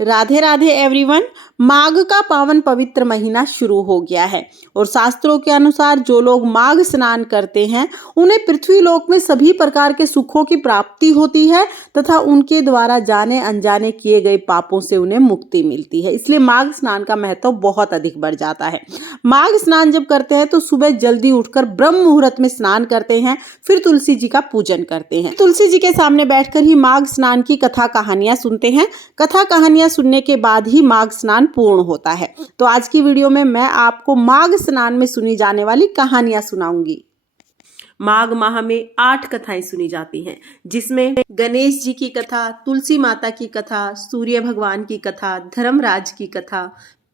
Radhe Radhe everyone. माघ का पावन पवित्र महीना शुरू हो गया है और शास्त्रों के अनुसार जो लोग माघ स्नान करते हैं उन्हें पृथ्वी लोक में सभी प्रकार के सुखों की प्राप्ति होती है तथा उनके द्वारा जाने अनजाने किए गए पापों से उन्हें मुक्ति मिलती है। इसलिए माघ स्नान का महत्व बहुत अधिक बढ़ जाता है। माघ स्नान जब करते हैं तो सुबह जल्दी उठकर ब्रह्म मुहूर्त में स्नान करते हैं, फिर तुलसी जी का पूजन करते हैं। तुलसी जी के सामने बैठकर ही माघ स्नान की कथा कहानियां सुनते हैं। कथा कहानियां सुनने के बाद ही माघ स्नान पूर्ण होता है। तो आज की वीडियो में मैं आपको माघ स्नान में सुनी जाने वाली कहानियां सुनाऊंगी। माघ माह में 8 कथाएं सुनी जाती हैं, जिसमें गणेश जी की कथा, तुलसी माता की कथा, सूर्य भगवान की कथा, धर्मराज की कथा,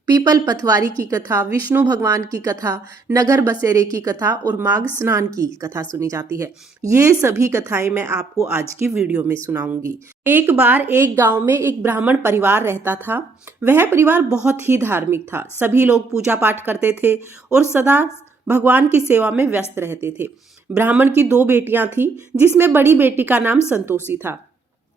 पीपल पथवारी की कथा, विष्णु भगवान की कथा, नगर बसेरे की कथा और माघ स्नान की कथा सुनी जाती है। ये सभी कथाएं मैं आपको आज की वीडियो में सुनाऊंगी। एक बार एक गांव में एक ब्राह्मण परिवार रहता था। वह परिवार बहुत ही धार्मिक था। सभी लोग पूजा पाठ करते थे और सदा भगवान की सेवा में व्यस्त रहते थे। ब्राह्मण की 2 बेटियां थी, जिसमें बड़ी बेटी का नाम संतोषी था।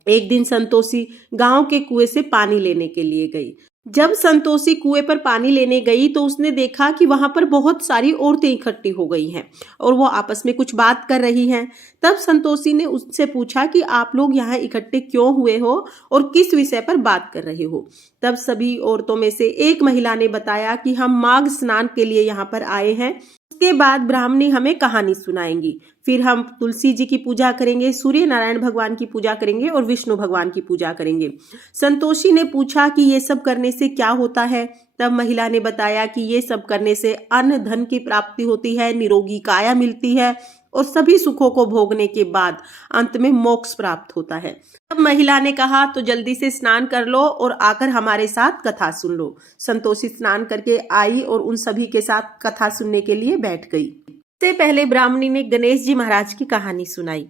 एक दिन संतोषी गांव के कुएं से पानी लेने के लिए गई। जब संतोषी कुएं पर पानी लेने गई तो उसने देखा कि वहां पर बहुत सारी औरतें इकट्ठी हो गई हैं और वो आपस में कुछ बात कर रही हैं। तब संतोषी ने उससे पूछा कि आप लोग यहाँ इकट्ठे क्यों हुए हो और किस विषय पर बात कर रहे हो। तब सभी औरतों में से एक महिला ने बताया कि हम माघ स्नान के लिए यहाँ पर आए हैं। उसके बाद ब्राह्मणी हमें कहानी सुनाएंगी, फिर हम तुलसी जी की पूजा करेंगे, सूर्य नारायण भगवान की पूजा करेंगे और विष्णु भगवान की पूजा करेंगे। संतोषी ने पूछा कि ये सब करने से क्या होता है। तब महिला ने बताया कि ये सब करने से अन्न धन की प्राप्ति होती है, निरोगी काया मिलती है और सभी सुखों को भोगने के बाद अंत में मोक्ष प्राप्त होता है। तब महिला ने कहा तो जल्दी से स्नान कर लो और आकर हमारे साथ कथा सुन लो। संतोषी स्नान करके आई और उन सभी के साथ कथा सुनने के लिए बैठ गई। इससे पहले ब्राह्मणी ने गणेश जी महाराज की कहानी सुनाई।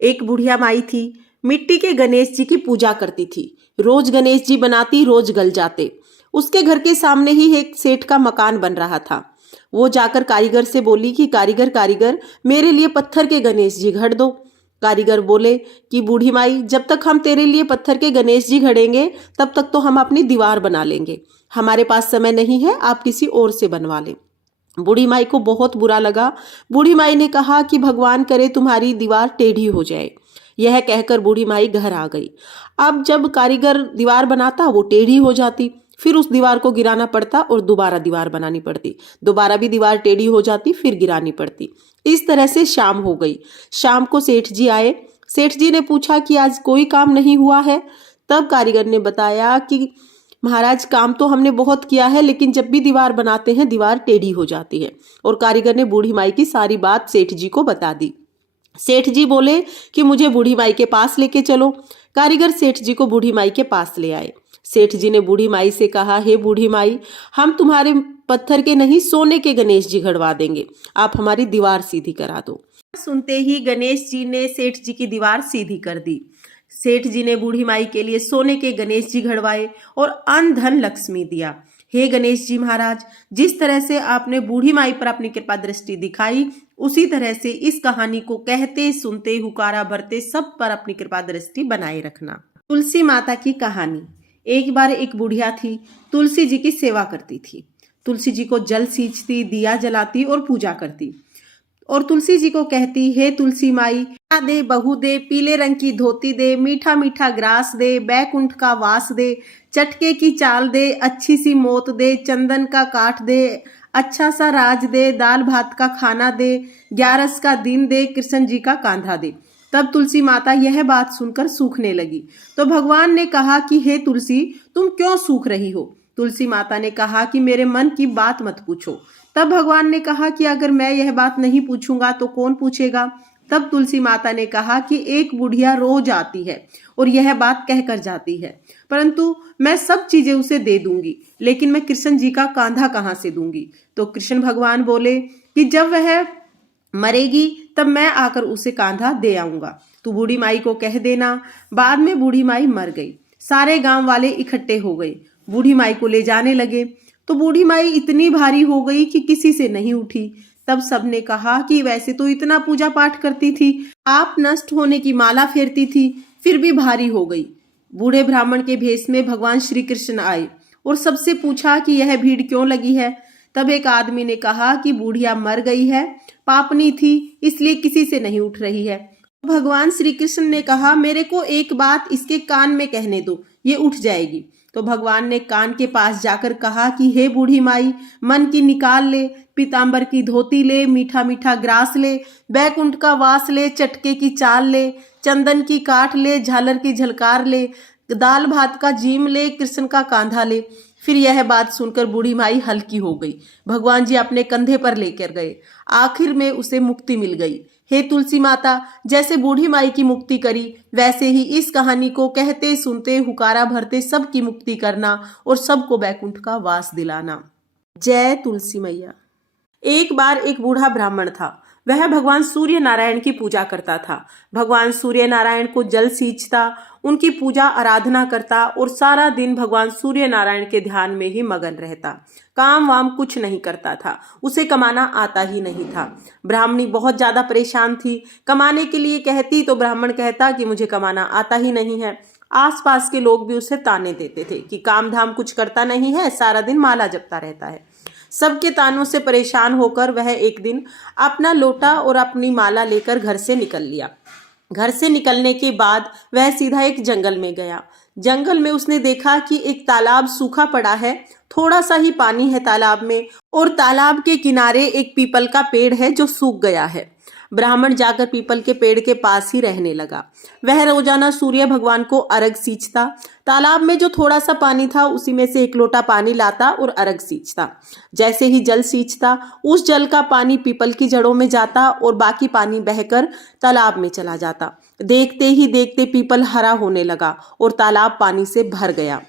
एक बुढ़िया माई थी, मिट्टी के गणेश जी की पूजा करती थी। रोज गणेश जी बनाती, रोज गल जाते। उसके घर के सामने ही एक सेठ का मकान बन रहा था। वो जाकर कारीगर से बोली कि कारीगर कारीगर मेरे लिए पत्थर के गणेश जी घड़ दो। कारीगर बोले कि बूढ़ी माई, जब तक हम तेरे लिए पत्थर के गणेश जी घड़ेंगे तब तक तो हम अपनी दीवार बना लेंगे। हमारे पास समय नहीं है, आप किसी और से बनवा लें। बूढ़ी माई को बहुत बुरा लगा। बूढ़ी माई ने कहा कि भगवान करे तुम्हारी दीवार टेढ़ी हो जाए। यह कहकर बूढ़ी माई घर आ गई। अब जब कारीगर दीवार बनाता वो टेढ़ी हो जाती, फिर उस दीवार को गिराना पड़ता और दोबारा दीवार बनानी पड़ती। दोबारा भी दीवार टेढ़ी हो जाती, फिर गिरानी पड़ती। इस तरह से शाम हो गई। शाम को सेठ जी आए। सेठ जी ने पूछा कि आज कोई काम नहीं हुआ है। तब कारीगर ने बताया कि महाराज, काम तो हमने बहुत किया है, लेकिन जब भी दीवार बनाते हैं दीवार टेढ़ी हो जाती है। और कारीगर ने बूढ़ी माई की सारी बात सेठ जी को बता दी। सेठ जी बोले कि मुझे बूढ़ी माई के पास लेके चलो। कारीगर सेठ जी को बूढ़ी माई के पास ले आए। सेठ जी ने बूढ़ी माई से कहा, हे बूढ़ी माई, हम तुम्हारे पत्थर के नहीं सोने के गणेश जी घड़वा देंगे, आप हमारी दीवार सीधी करा दो। सुनते ही गणेश जी ने सेठ जी की दीवार सीधी कर दी। सेठ जी ने बूढ़ी माई के लिए सोने के गणेश जी घड़वाए और अन्न धन लक्ष्मी दिया। हे गणेश जी महाराज, जिस तरह से आपने बूढ़ी माई पर अपनी कृपा दृष्टि दिखाई, उसी तरह से इस कहानी को कहते सुनते हुकारा भरते सब पर अपनी कृपा दृष्टि बनाए रखना। तुलसी माता की कहानी। एक बार एक बुढ़िया थी, तुलसी जी की सेवा करती थी। तुलसी जी को जल सींचती, दिया जलाती और पूजा करती और तुलसी जी को कहती, हे तुलसी माई, दे बहू दे, पीले रंग की धोती दे, मीठा मीठा ग्रास दे, बैकुंठ का वास दे, चटके की चाल दे, अच्छी सी मोत दे, चंदन का काठ दे, अच्छा सा राज दे, दाल भात का खाना दे, 11 का दिन दे, कृष्ण जी का कांधा दे। तब तुलसी माता यह बात सुनकर सूखने लगी। तो भगवान ने कहा कि हे तुलसी, तुम क्यों सूख रही हो। तुलसी माता ने कहा कि मेरे मन की बात मत पूछो। तब भगवान ने कहा कि अगर मैं यह बात नहीं पूछूंगा तो कौन पूछेगा। तब तुलसी माता ने कहा कि एक बुढ़िया रोज आती है और यह बात कहकर जाती है, परंतु मैं सब चीजें उसे दे दूंगी, लेकिन मैं कृष्ण जी का कांधा कहाँ से दूंगी। तो कृष्ण भगवान बोले कि जब वह मरेगी तब मैं आकर उसे कांधा दे आऊंगा, तू बूढ़ी माई को कह देना। बाद में बूढ़ी माई मर गई। सारे गांव वाले इकट्ठे हो गए, बूढ़ी माई को ले जाने लगे। तो बूढ़ी माई इतनी भारी हो गई कि किसी से नहीं उठी। तब सबने कहा कि वैसे तो इतना पूजा पाठ करती थी, आप नष्ट होने की माला फेरती थी, फिर भी भारी हो गई। बूढ़े ब्राह्मण के भेष में भगवान श्री कृष्ण आए और सबसे पूछा कि यह भीड़ क्यों लगी है। तब एक आदमी ने कहा कि बूढ़िया मर गई है, पापनी थी, इसलिए किसी से नहीं उठ रही है। भगवान श्री कृष्ण ने कहा, मेरे को एक बात इसके कान में कहने दो, ये उठ जाएगी। तो भगवान ने कान के पास जाकर कहा कि हे बूढ़ी माई, मन की निकाल ले, पीतांबर की धोती ले, मीठा मीठा ग्रास ले, बैकुंठ का वास ले, चटके की चाल ले, चंदन की काठ ले, झालर की झलकार ले, दाल भात का जीम ले, कृष्ण का कांधा ले। फिर यह बात सुनकर बूढ़ी माई हल्की हो गई। भगवान जी अपने कंधे पर लेकर गए। आखिर में उसे मुक्ति मिल गई। हे तुलसी माता, जैसे बूढ़ी माई की मुक्ति करी, वैसे ही इस कहानी को कहते सुनते हुकारा भरते सबकी मुक्ति करना और सबको बैकुंठ का वास दिलाना। जय तुलसी मैया। एक बार एक बूढ़ा ब्राह्मण था। वह भगवान सूर्य नारायण की पूजा करता था। भगवान सूर्य नारायण को जल सींचता, उनकी पूजा आराधना करता और सारा दिन भगवान सूर्य नारायण के ध्यान में ही मगन रहता। काम वाम कुछ नहीं करता था, उसे कमाना आता ही नहीं था। ब्राह्मणी बहुत ज्यादा परेशान थी। कमाने के लिए कहती तो ब्राह्मण कहता कि मुझे कमाना आता ही नहीं है। आसपास के लोग भी उसे ताने देते थे कि काम धाम कुछ करता नहीं है, सारा दिन माला जपता रहता है। सबके तानों से परेशान होकर वह एक दिन अपना लोटा और अपनी माला लेकर घर से निकल लिया। घर से निकलने के बाद वह सीधा एक जंगल में गया। जंगल में उसने देखा कि एक तालाब सूखा पड़ा है, थोड़ा सा ही पानी है तालाब में और तालाब के किनारे एक पीपल का पेड़ है जो सूख गया है। ब्राह्मण जाकर पीपल के पेड़ के पास ही रहने लगा। वह रोजाना सूर्य भगवान को अर्घ सींचता। तालाब में जो थोड़ा सा पानी था उसी में से एक लोटा पानी लाता और अर्घ सींचता। जैसे ही जल सींचता, उस जल का पानी पीपल की जड़ों में जाता और बाकी पानी बहकर तालाब में चला जाता। देखते ही देखते पीपल हरा होने लगा और तालाब पानी से भर गया।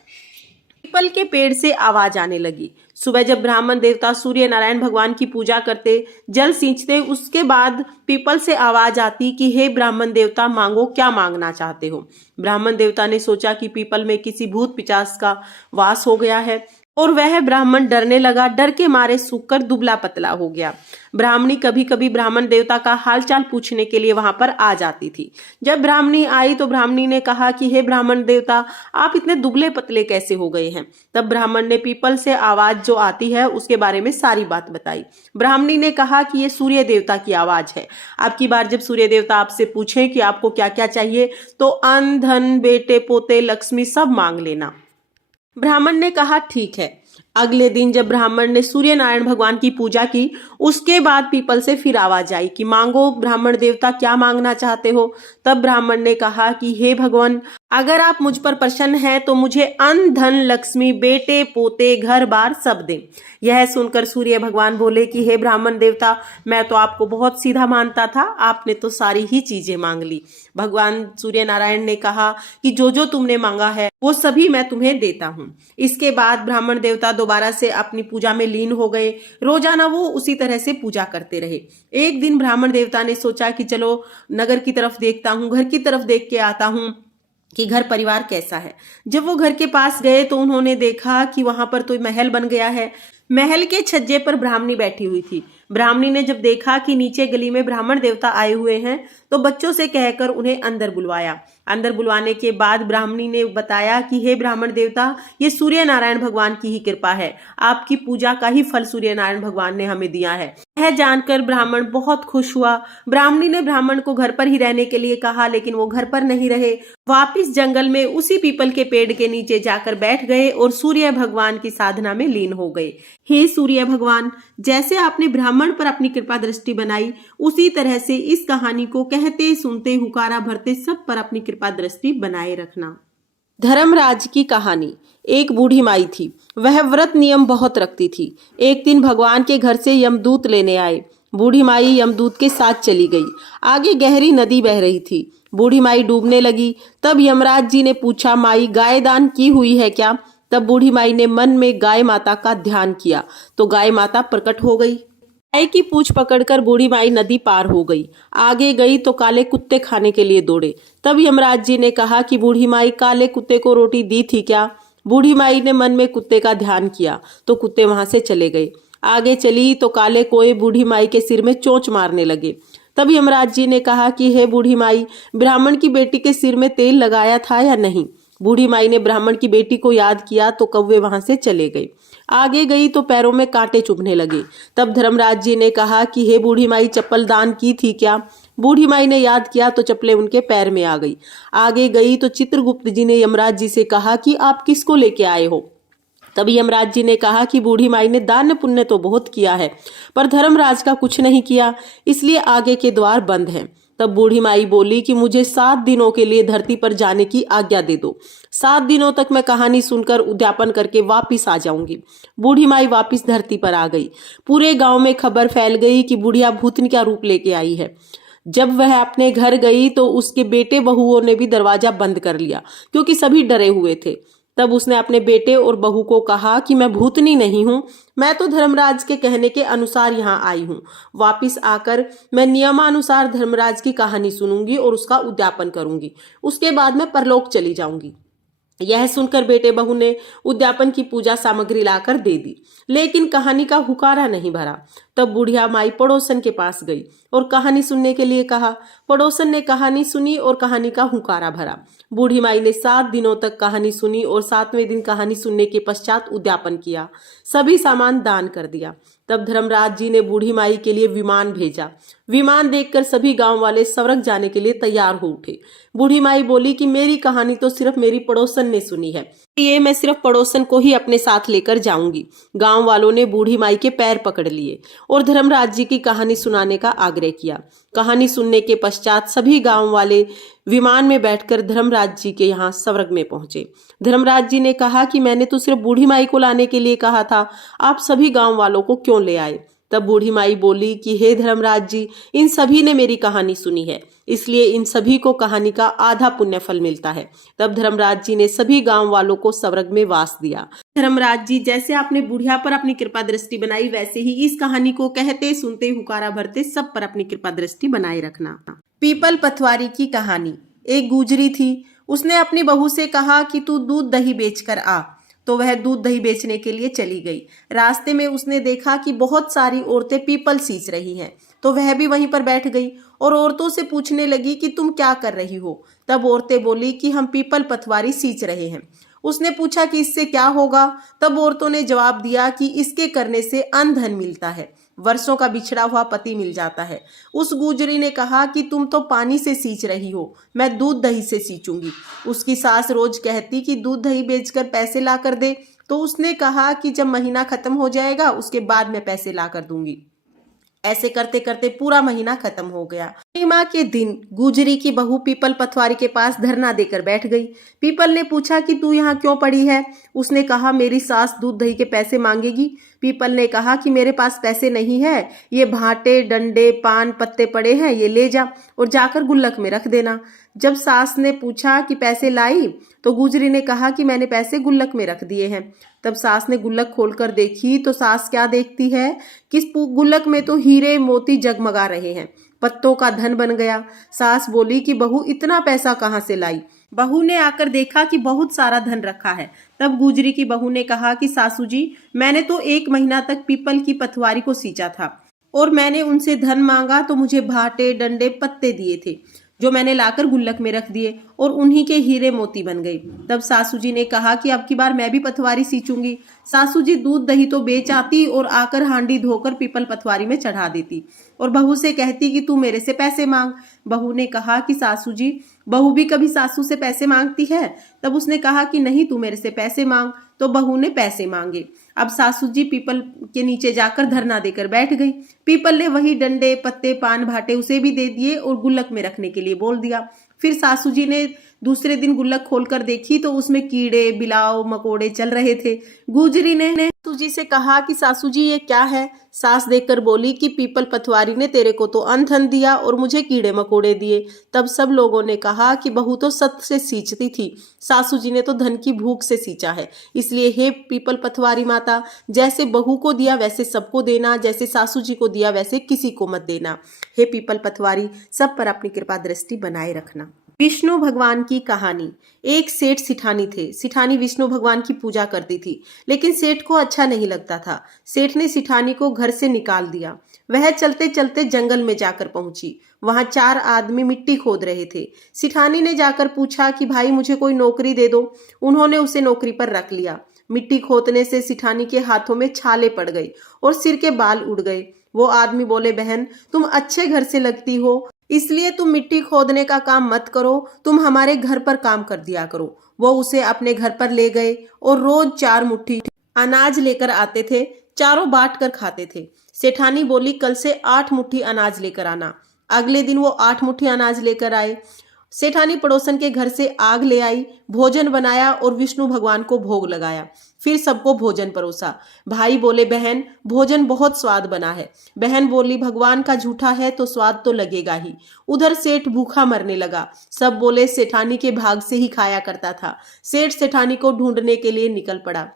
पीपल के पेड़ से आवाज आने लगी। सुबह जब ब्राह्मण देवता सूर्य नारायण भगवान की पूजा करते, जल सींचते, उसके बाद पीपल से आवाज आती कि हे ब्राह्मण देवता, मांगो, क्या मांगना चाहते हो। ब्राह्मण देवता ने सोचा कि पीपल में किसी भूत पिशाच का वास हो गया है और वह ब्राह्मण डरने लगा। डर के मारे सूखकर दुबला पतला हो गया। ब्राह्मणी कभी कभी ब्राह्मण देवता का हालचाल पूछने के लिए वहां पर आ जाती थी। जब ब्राह्मणी आई तो ब्राह्मणी ने कहा कि हे ब्राह्मण देवता, आप इतने दुबले पतले कैसे हो गए हैं। तब ब्राह्मण ने पीपल से आवाज जो आती है उसके बारे में सारी बात बताई। ब्राह्मणी ने कहा कि ये सूर्य देवता की आवाज है। आपकी बार जब सूर्य देवता आपसे पूछे कि आपको क्या क्या चाहिए तो अन्न, धन, बेटे, पोते, लक्ष्मी सब मांग लेना। ब्राह्मण ने कहा ठीक है। अगले दिन जब ब्राह्मण ने सूर्य नारायण भगवान की पूजा की, उसके बाद पीपल से फिर आवाज आई कि मांगो ब्राह्मण देवता, क्या मांगना चाहते हो। तब ब्राह्मण ने कहा कि हे भगवान, अगर आप मुझ पर प्रसन्न हैं तो मुझे अन्न, धन, लक्ष्मी, बेटे, पोते, घर बार सब दें। यह सुनकर सूर्य भगवान बोले कि हे ब्राह्मण देवता, मैं तो आपको बहुत सीधा मानता था, आपने तो सारी ही चीजें मांग ली। भगवान सूर्य नारायण ने कहा कि जो जो तुमने मांगा है वो सभी मैं तुम्हें देता हूँ। इसके बाद ब्राह्मण देवता दोबारा से अपनी पूजा में लीन हो गए। रोजाना वो उसी तरह से पूजा करते रहे। एक दिन ब्राह्मण देवता ने सोचा कि चलो नगर की तरफ देखता हूँ, घर की तरफ देख के आता हूँ कि घर परिवार कैसा है। जब वो घर के पास गए तो उन्होंने देखा कि वहां पर तो महल बन गया है। महल के छज्जे पर ब्राह्मणी बैठी हुई थी। ब्राह्मणी ने जब देखा कि नीचे गली में ब्राह्मण देवता आए हुए हैं तो बच्चों से कहकर उन्हें अंदर बुलवाया। अंदर बुलवाने के बाद ब्राह्मणी ने बताया कि हे ब्राह्मण देवता, ये सूर्य नारायण भगवान की ही कृपा है, आपकी पूजा का ही फल सूर्य नारायण भगवान ने हमें दिया है। यह जानकर ब्राह्मण बहुत खुश हुआ। ब्राह्मणी ने ब्राह्मण को घर पर ही रहने के लिए कहा, लेकिन वो घर पर नहीं रहे। वापिस जंगल में उसी पीपल के पेड़ के नीचे जाकर बैठ गए और सूर्य भगवान की साधना में लीन हो गए। हे सूर्य भगवान, जैसे आपने ब्राह्मण पर अपनी कृपा दृष्टि बनाई, उसी तरह से इस कहानी को कहते सुनते हुकारा भरते सब पर अपनी कृपा दृष्टि बनाए रखना। धर्मराज की कहानी। एक बूढ़ी माई थी। वह व्रत नियम बहुत रखती थी। एक दिन भगवान के घर से यमदूत लेने आए। बूढ़ी माई यमदूत के साथ चली गई। आगे गहरी नदी बह रही थी। बूढ़ी माई डूबने लगी। तब यमराज जी ने पूछा, माई, गाय दान की हुई है क्या। तब बूढ़ी माई ने मन में गाय माता का ध्यान किया तो गाय माता प्रकट हो गई। गाय की पूंछ पकड़कर बूढ़ी माई नदी पार हो गई। आगे गई तो काले कुत्ते खाने के लिए दौड़े। तब यमराज जी ने कहा कि बूढ़ी माई, काले कुत्ते को रोटी दी थी क्या। बूढ़ी माई ने मन में कुत्ते का ध्यान किया तो कुत्ते वहां से चले गए। आगे चली तो काले कोए बूढ़ी माई के सिर में चोंच मारने लगे। तब यमराज जी ने कहा कि हे बूढ़ी माई, ब्राह्मण की बेटी के सिर में तेल लगाया था या नहीं। बूढ़ी माई ने ब्राह्मण की बेटी को याद किया तो कौवे वहां से चले गए। आगे गई तो पैरों में कांटे चुभने लगे। तब धर्मराज जी ने कहा कि हे बूढ़ी माई, चप्पल दान की थी क्या? बूढ़ी माई ने याद किया तो चप्पलें उनके पैर में आ गई। आगे गई तो चित्रगुप्त जी ने यमराज जी से कहा कि आप किसको लेके आए हो? तभी यमराज जी ने कहा कि बूढ़ी माई ने दान पुण्य तो बहुत किया है, पर धर्मराज का कुछ नहीं किया, इसलिए आगे के द्वार बंद हैं। तब बूढ़ी माई बोली कि मुझे 7 दिनों के लिए धरती पर जाने की आज्ञा दे दो। 7 दिनों तक मैं कहानी सुनकर उद्यापन करके वापिस आ जाऊंगी। बूढ़ी माई वापिस धरती पर आ गई। पूरे गांव में खबर फैल गई कि बुढ़िया भूतनी का रूप लेके आई है। जब वह अपने घर गई तो उसके बेटे बहुओं ने भी दरवाजा बंद कर लिया, क्योंकि सभी डरे हुए थे। तब उसने अपने बेटे और बहू को कहा कि मैं भूतनी नहीं हूं, मैं तो धर्मराज के कहने के अनुसार यहाँ आई हूँ। वापिस आकर मैं नियमानुसार धर्मराज की कहानी सुनूंगी और उसका उद्यापन करूंगी। उसके बाद मैं परलोक चली जाऊंगी। यह सुनकर बेटे बहू ने उद्यापन की पूजा सामग्री लाकर दे दी, लेकिन कहानी का हुकारा नहीं भरा। तब बुढ़िया माई पड़ोसन के पास गई और कहानी सुनने के लिए कहा। पड़ोसन ने कहानी सुनी और कहानी का हुकारा भरा। बूढ़ी माई ने 7 दिनों तक कहानी सुनी और 7वें दिन कहानी सुनने के पश्चात उद्यापन किया। सभी सामान दान कर दिया। तब धर्मराज जी ने बूढ़ी माई के लिए विमान भेजा। विमान देखकर सभी गांव वाले स्वर्ग जाने के लिए तैयार हो उठे। बूढ़ी माई बोली कि मेरी कहानी तो सिर्फ मेरी पड़ोसन ने सुनी है, ये मैं सिर्फ पड़ोसन को ही अपने साथ लेकर जाऊंगी। गांव वालों ने बूढ़ी माई के पैर पकड़ लिए और धर्मराज जी की कहानी सुनाने का आग्रह किया। कहानी सुनने के पश्चात सभी गांव वाले विमान में बैठकर धर्मराज जी के यहाँ स्वर्ग में पहुंचे। धर्मराज जी ने कहा कि मैंने तो सिर्फ बूढ़ी माई को लाने के लिए कहा था, आप सभी गांव वालों को क्यों ले आए? तब बूढ़ी माई बोली कि हे धर्मराज जी, इन सभी ने मेरी कहानी सुनी है, इसलिए इन सभी को कहानी का आधा पुण्य फल मिलता है। तब धर्मराज जी ने सभी गांव वालों को स्वर्ग में वास दिया। धर्मराज जी, जैसे आपने बुढ़िया पर अपनी कृपा दृष्टि बनाई, वैसे ही इस कहानी को कहते सुनते हुकारा भरते सब पर अपनी कृपा दृष्टि बनाए रखना। पीपल पथवारी की कहानी। एक गुजरी थी, उसने अपनी बहू से कहा कि तू दूध दही बेचकर आ। तो वह दूध दही बेचने के लिए चली गई। रास्ते में उसने देखा कि बहुत सारी औरतें पीपल सींच रही हैं, तो वह भी वहीं पर बैठ गई और औरतों से पूछने लगी कि तुम क्या कर रही हो? तब औरतें बोली कि हम पीपल पथवारी सींच रहे हैं। उसने पूछा कि इससे क्या होगा? तब औरतों ने जवाब दिया कि इसके करने से अन्न धन मिलता है, वर्षों का बिछड़ा हुआ पति मिल जाता है। उस गुजरी ने कहा कि तुम तो पानी से सींच रही हो, मैं दूध दही से सींचूंगी। उसकी सास रोज कहती कि दूध दही बेचकर पैसे ला कर दे, तो उसने कहा कि जब महीना खत्म हो जाएगा उसके बाद मैं पैसे ला कर दूंगी। ऐसे करते करते पूरा महीना खत्म हो गया। पूर्णिमा के दिन गुजरी की बहू पीपल पथवारी के पास धरना देकर बैठ गई। पीपल ने पूछा कि तू यहाँ क्यों पड़ी है? उसने कहा मेरी सास दूध दही के पैसे मांगेगी। पीपल ने कहा कि मेरे पास पैसे नहीं है, ये भाटे डंडे पान पत्ते पड़े हैं, ये ले जा और जाकर गुल्लक में रख देना। जब सास ने पूछा कि पैसे लाई, तो गुजरी ने कहा कि मैंने पैसे गुल्लक में रख दिए हैं। तब सास ने गुल्लक खोलकर देखी तो सास क्या देखती है कि इस गुल्लक में तो हीरे मोती जगमगा रहे हैं, पत्तों का धन बन गया। सास बोली कि बहू इतना पैसा कहाँ से लाई? बहू ने आकर देखा कि बहुत सारा धन रखा है। तब गुजरी की बहू ने कहा कि सासू जी, मैंने तो 1 महीना तक पीपल की पथवारी को सींचा था और मैंने उनसे धन मांगा तो मुझे भाटे डंडे पत्ते दिए थे, जो मैंने लाकर गुल्लक में रख दिए और उन्हीं के हीरे मोती बन गई। तब सासू जी ने कहा कि अब की बार मैं भी पथवारी सींचूंगी। सासू जी दूध दही तो बेच आती और आकर हांडी धोकर पीपल पथवारी में चढ़ा देती और बहू से कहती कि तू मेरे से पैसे मांग। बहू ने कहा कि सासू जी, बहू भी कभी सासू से पैसे मांगती है? तब उसने कहा कि नहीं, तू मेरे से पैसे मांग। तो बहू ने पैसे मांगे। अब सासू जी पीपल के नीचे जाकर धरना देकर बैठ गई। पीपल ने वही डंडे पत्ते पान भाटे उसे भी दे दिए और गुल्लक में रखने के लिए बोल दिया। फिर सासू जी ने दूसरे दिन गुल्लक खोलकर देखी तो उसमें कीड़े बिलाव मकोड़े चल रहे थे। गुजरी ने सासू जी से कहा कि सासू जी ये क्या है? सास देखकर बोली कि पीपल पथवारी ने तेरे को तो अन्न धन दिया और मुझे कीड़े मकोड़े दिए। तब सब लोगों ने कहा कि बहू तो सत से सींचती थी, सासू जी ने तो धन की भूख से सींचा है। इसलिए हे पीपल पथवारी माता, जैसे बहू को दिया वैसे सबको देना, जैसे सासू जी को दिया वैसे किसी को मत देना। हे पीपल पथवारी, सब पर अपनी कृपा दृष्टि बनाए रखना। विष्णु भगवान की कहानी। एक सेठ सिठानी थे। सिठानी विष्णु भगवान की पूजा करती थी, लेकिन सेठ को अच्छा नहीं लगता था। सेठ ने सिठानी को घर से निकाल दिया। वह चलते चलते जंगल में जाकर पहुंची। वहां 4 आदमी मिट्टी खोद रहे थे। सिठानी ने जाकर पूछा कि भाई मुझे कोई नौकरी दे दो। उन्होंने उसे नौकरी पर रख लिया। मिट्टी खोदने से सिठानी के हाथों में छाले पड़ गई और सिर के बाल उड़ गए। वो आदमी बोले, बहन तुम अच्छे घर से लगती हो, इसलिए तुम मिट्टी खोदने का काम मत करो, तुम हमारे घर पर काम कर दिया करो। वो उसे अपने घर पर ले गए और रोज 4 मुट्ठी अनाज लेकर आते थे। चारों बांट कर खाते थे। सेठानी बोली, कल से 8 मुट्ठी अनाज लेकर आना। अगले दिन वो 8 मुट्ठी अनाज लेकर आए। सेठानी पड़ोसन के घर से आग ले आई, भोजन बनाया और विष्णु भगवान को भोग लगाया। फिर सबको भोजन परोसा। भाई बोले, बहन भोजन बहुत स्वाद बना है। बहन बोली, भगवान का झूठा है तो स्वाद तो लगेगा ही। उधर सेठ भूखा मरने लगा। सब बोले सेठानी के भाग से ही खाया करता था। सेठ सेठानी को ढूंढने के लिए निकल पड़ा।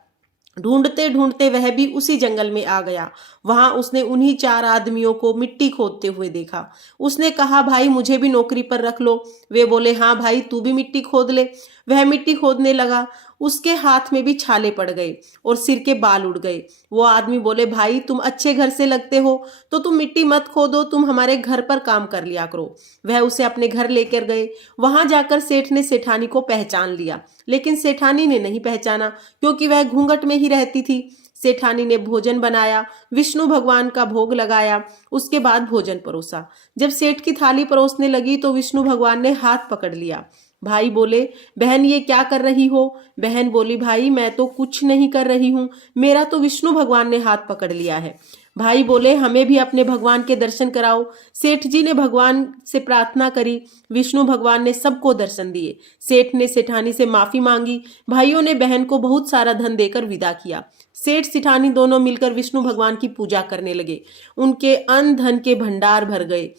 ढूंढते ढूंढते वह भी उसी जंगल में आ गया। वहां उसने उन्हीं 4 आदमियों को मिट्टी खोदते हुए देखा। उसने कहा, भाई मुझे भी नौकरी पर रख लो। वे बोले, हाँ भाई तू भी मिट्टी खोद ले। वह मिट्टी खोदने लगा। उसके हाथ में भी छाले पड़ गए और सिर के बाल उड़ गए। वो आदमी बोले, भाई तुम अच्छे घर से लगते हो तो तुम मिट्टी मत खोदो, तुम हमारे घर पर काम कर लिया करो। वह उसे अपने घर लेकर गए। वहां जाकर सेठ ने सेठानी को पहचान लिया, लेकिन सेठानी ने नहीं पहचाना क्योंकि वह घूंघट में ही रहती थी। सेठानी ने भोजन बनाया, विष्णु भगवान का भोग लगाया, उसके बाद भोजन परोसा। जब सेठ की थाली परोसने लगी तो विष्णु भगवान ने हाथ पकड़ लिया। भाई बोले, बहन ये क्या कर रही हो? बहन बोली, भाई मैं तो कुछ नहीं कर रही हूँ, मेरा तो विष्णु भगवान ने हाथ पकड़ लिया है। भाई बोले, हमें भी अपने भगवान के दर्शन कराओ। सेठ जी ने भगवान से प्रार्थना करी। विष्णु भगवान ने सबको दर्शन दिए। सेठ ने सेठानी से माफी मांगी। भाइयों ने बहन को बहुत सारा धन देकर विदा किया। सेठ सिठानी दोनों मिलकर विष्णु भगवान की पूजा करने लगे। उनके अन्न धन के भंडार भर गए।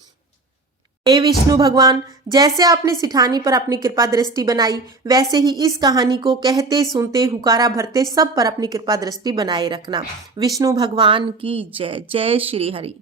हे विष्णु भगवान, जैसे आपने सिठानी पर अपनी कृपा दृष्टि बनाई, वैसे ही इस कहानी को कहते सुनते हुकारा भरते सब पर अपनी कृपा दृष्टि बनाए रखना। विष्णु भगवान की जय। जय श्री हरि।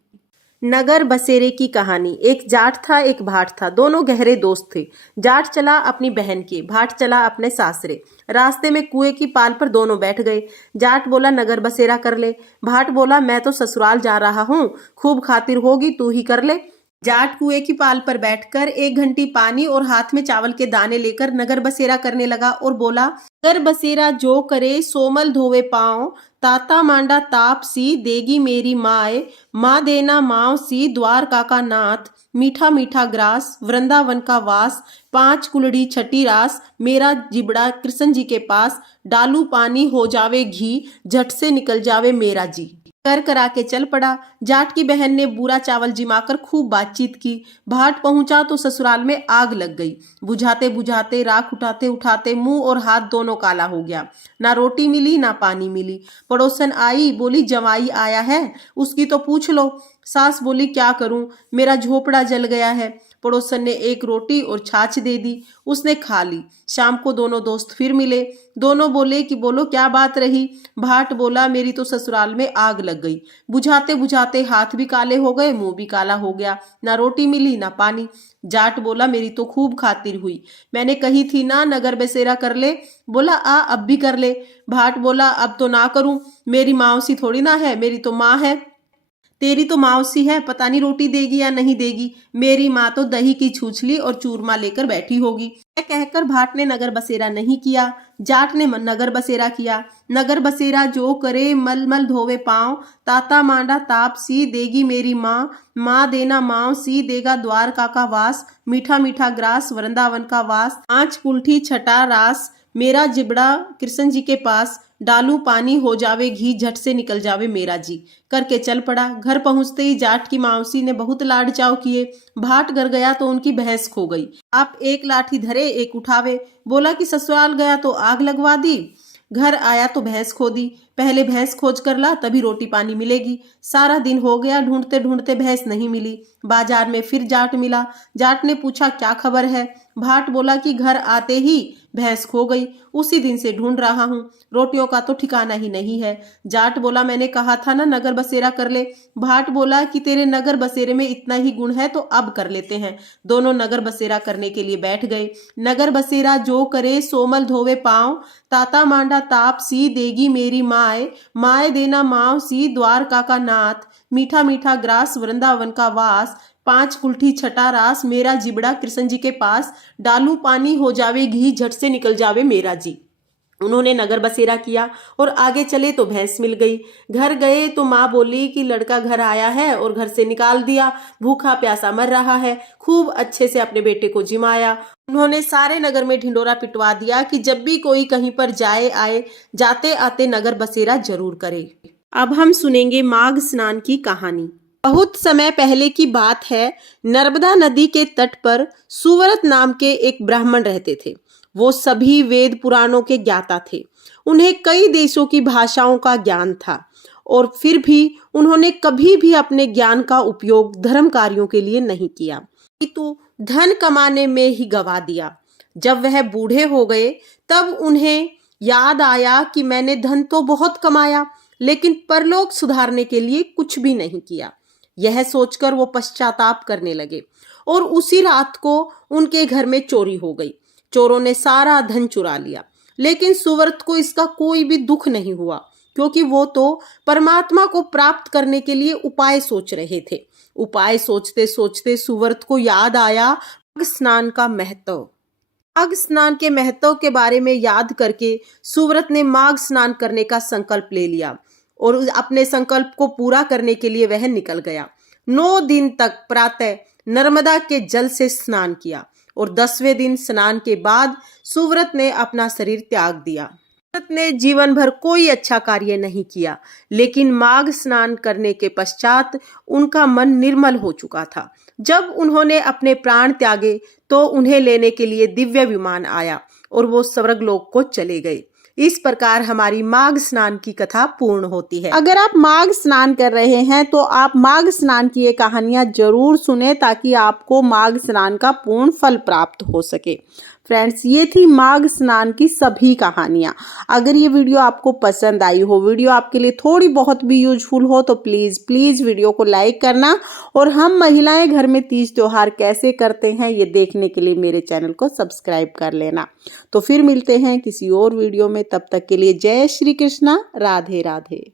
नगर बसेरे की कहानी। एक जाट था, एक भाट था। दोनों गहरे दोस्त थे। जाट चला अपनी बहन के, भाट चला अपने सासरे। रास्ते में कुएं की पाल पर दोनों बैठ गए। जाट बोला, नगर बसेरा कर ले। भाट बोला, मैं तो ससुराल जा रहा हूँ, खूब खातिर होगी, तू ही कर ले। जाट कुएं की पाल पर बैठकर 1 घंटी पानी और हाथ में चावल के दाने लेकर नगर बसेरा करने लगा और बोला, नगर बसेरा जो करे सोमल धोवे पाँव, ताता मांडा ताप सी देगी मेरी माए, माँ देना माँव सी द्वार काका नाथ, मीठा मीठा ग्रास वृंदावन का वास, 5 कुलड़ी छठी रास, मेरा जिबड़ा कृष्ण जी के पास, डालू पानी हो जावे घी, झट से निकल जावे मेरा जी। कर करा के चल पड़ा। जाट की बहन ने बुरा चावल जिमाकर खूब बातचीत की। भाट पहुंचा तो ससुराल में आग लग गई। बुझाते बुझाते, राख उठाते उठाते मुंह और हाथ दोनों काला हो गया। ना रोटी मिली ना पानी मिली। पड़ोसन आई, बोली, जवाई आया है, उसकी तो पूछ लो। सास बोली, क्या करूं, मेरा झोपड़ा जल गया है। पड़ोसन ने 1 रोटी और छाछ दे दी। उसने खा ली। शाम को दोनों दोस्त फिर मिले। दोनों बोले कि बोलो क्या बात रही। भाट बोला, मेरी तो ससुराल में आग लग गई। बुझाते बुझाते हाथ भी काले हो गए, मुंह भी काला हो गया, ना रोटी मिली ना पानी। जाट बोला, मेरी तो खूब खातिर हुई, मैंने कही थी ना नगर बसेरा कर ले। बोला, आ अब भी कर ले। भाट बोला, अब तो ना करूं, मेरी मौसी थोड़ी ना है, मेरी तो माँ है। तेरी तो मौसी है, पता नहीं रोटी देगी या नहीं देगी, मेरी माँ तो दही की छूछली और चूरमा लेकर बैठी होगी। यह कहकर भाट ने नगर बसेरा नहीं किया। जाट ने नगर बसेरा किया। नगर बसेरा जो करे मल मल धोवे पाँव, ताता मांडा ताप सी देगी मेरी माँ, माँ देना माँव सी देगा द्वार काका वास, मीठा मीठा ग्रास वृंदावन का वास, 5 कुल्ठी छठा रास, मेरा जिबड़ा कृष्ण जी के पास, डालू पानी हो जावे घी, झट से निकल जावे मेरा जी। करके चल पड़ा। घर पहुंचते ही जाट की मौसी ने बहुत लाड चाव किए। भाट घर गया तो उनकी भैंस खो गई। आप 1 लाठी धरे 1 उठावे। बोला कि ससुराल गया तो आग लगवा दी, घर आया तो भैंस खो दी। पहले भैंस खोज कर ला, तभी रोटी पानी मिलेगी। सारा दिन हो गया, ढूंढते ढूंढते भैंस नहीं मिली। बाजार में फिर जाट मिला। जाट ने पूछा, क्या खबर है? भाट बोला कि घर आते ही भैंस खो गई, उसी दिन से ढूंढ रहा हूँ, रोटियों का तो ठिकाना ही नहीं है। जाट बोला, मैंने कहा था ना नगर बसेरा कर ले। भाट बोला कि तेरे नगर बसेरे में इतना ही गुण है तो अब कर लेते हैं। दोनों नगर बसेरा करने के लिए बैठ गए। नगर बसेरा जो करे सोमल धोवे पाँव, ताता मांडा ताप सी देगी मेरी माए, माए देना माँव सी द्वारका का नाथ, मीठा मीठा ग्रास वृंदावन का वास, 5 कुल्ठी छठा रास, मेरा जिबड़ा कृष्ण जी के पास, डालू पानी हो जावे घी झट से निकल जावे मेरा जी। उन्होंने नगर बसेरा किया और आगे चले तो भैंस मिल गई। घर गए तो माँ बोली कि लड़का घर आया है और घर से निकाल दिया, भूखा प्यासा मर रहा है। खूब अच्छे से अपने बेटे को जिमाया। उन्होंने सारे नगर में ढिंडोरा पिटवा दिया कि जब भी कोई कहीं पर जाए आए, जाते आते नगर बसेरा जरूर करे। अब हम सुनेंगे माघ स्नान की कहानी। बहुत समय पहले की बात है। नर्मदा नदी के तट पर सुव्रत नाम के एक ब्राह्मण रहते थे। वो सभी वेद पुराणों के ज्ञाता थे। उन्हें कई देशों की भाषाओं का ज्ञान था और फिर भी उन्होंने कभी भी अपने ज्ञान का उपयोग धर्म कार्यों के लिए नहीं किया, तो धन कमाने में ही गवा दिया। जब वह बूढ़े हो गए तब उन्हें याद आया कि मैंने धन तो बहुत कमाया लेकिन परलोक सुधारने के लिए कुछ भी नहीं किया। यह सोचकर वो पश्चाताप करने लगे और उसी रात को उनके घर में चोरी हो गई। चोरों ने सारा धन चुरा लिया, लेकिन सुव्रत को इसका कोई भी दुख नहीं हुआ क्योंकि वो तो परमात्मा को प्राप्त करने के लिए उपाय सोच रहे थे। उपाय सोचते सोचते सुव्रत को याद आया माघ स्नान का महत्व। माघ स्नान के महत्व के बारे में याद करके सुव्रत ने माघ स्नान करने का संकल्प ले लिया और अपने संकल्प को पूरा करने के लिए वह निकल गया। 9 दिन तक प्रातः नर्मदा के जल से स्नान किया और 10वें दिन स्नान के बाद सुव्रत ने अपना शरीर त्याग दिया। सुव्रत ने जीवन भर कोई अच्छा कार्य नहीं किया, लेकिन माघ स्नान करने के पश्चात उनका मन निर्मल हो चुका था। जब उन्होंने अपने प्राण त्यागे तो उन्हें लेने के लिए दिव्य विमान आया और वो स्वर्गलोक को चले गए। इस प्रकार हमारी माघ स्नान की कथा पूर्ण होती है। अगर आप माघ स्नान कर रहे हैं तो आप माघ स्नान की ये कहानियां जरूर सुने ताकि आपको माघ स्नान का पूर्ण फल प्राप्त हो सके। फ्रेंड्स, ये थी माघ स्नान की सभी कहानियां। अगर ये वीडियो आपको पसंद आई हो, वीडियो आपके लिए थोड़ी बहुत भी यूजफुल हो तो प्लीज़ वीडियो को लाइक करना और हम महिलाएं घर में तीज त्योहार कैसे करते हैं ये देखने के लिए मेरे चैनल को सब्सक्राइब कर लेना। तो फिर मिलते हैं किसी और वीडियो में, तब तक के लिए जय श्री कृष्णा, राधे राधे।